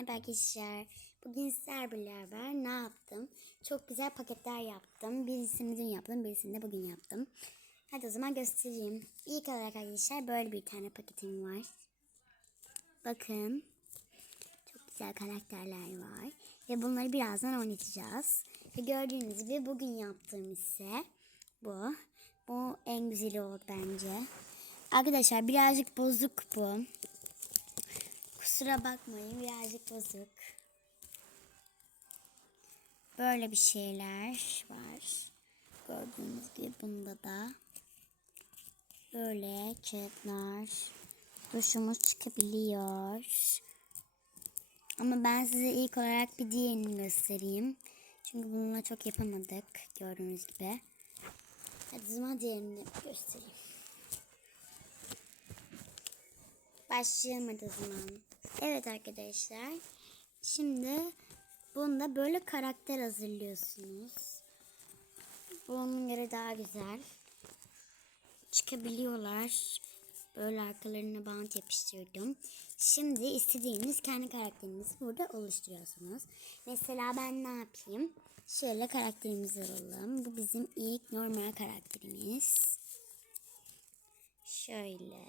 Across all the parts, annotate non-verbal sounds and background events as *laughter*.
Merhaba arkadaşlar. Bugün sizlerle beraber ne yaptım? Çok güzel paketler yaptım. Birisini dün yaptım, birisini de bugün yaptım. Hadi o zaman göstereyim. İlk olarak arkadaşlar böyle bir tane paketim var. Bakın. Çok güzel karakterler var. Ve bunları birazdan oynatacağız. Ve gördüğünüz gibi bugün yaptığım ise bu. Bu en güzeli oldu bence. Arkadaşlar birazcık bozuk bu. Kusura bakmayın birazcık bozuk. Böyle bir şeyler var. Gördüğünüz gibi bunda da böyle kağıtlar duşumuz çıkabiliyor. Ama ben size ilk olarak bir diğerini göstereyim. Çünkü bununla çok yapamadık gördüğünüz gibi. Hadi zaman diğerini göstereyim. Başlayalım hadi zaman. Evet arkadaşlar. Şimdi bunda böyle karakter hazırlıyorsunuz. Bunun göre daha güzel. Çıkabiliyorlar. Böyle arkalarına bant yapıştırdım. Şimdi istediğiniz kendi karakterinizi burada oluşturuyorsunuz. Mesela ben ne yapayım? Şöyle karakterimizi alalım. Bu bizim ilk normal karakterimiz. Şöyle.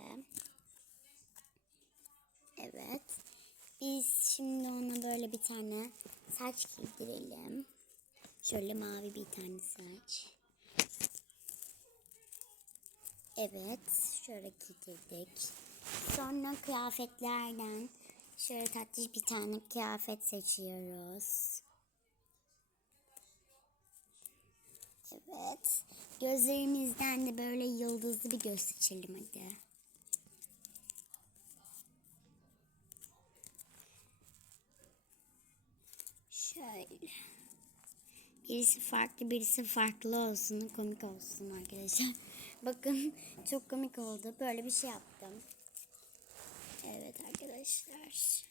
Evet. Biz böyle bir tane saç giydirelim. Şöyle mavi bir tane saç. Evet. Şöyle giydirdik. Sonra kıyafetlerden şöyle tatlı bir tane kıyafet seçiyoruz. Evet. Gözlerimizden de böyle yıldızlı bir göz seçelim hadi. Şöyle. Birisi farklı, birisi farklı olsun, komik olsun arkadaşlar. *laughs* Bakın çok komik oldu. Böyle bir şey yaptım. Evet arkadaşlar.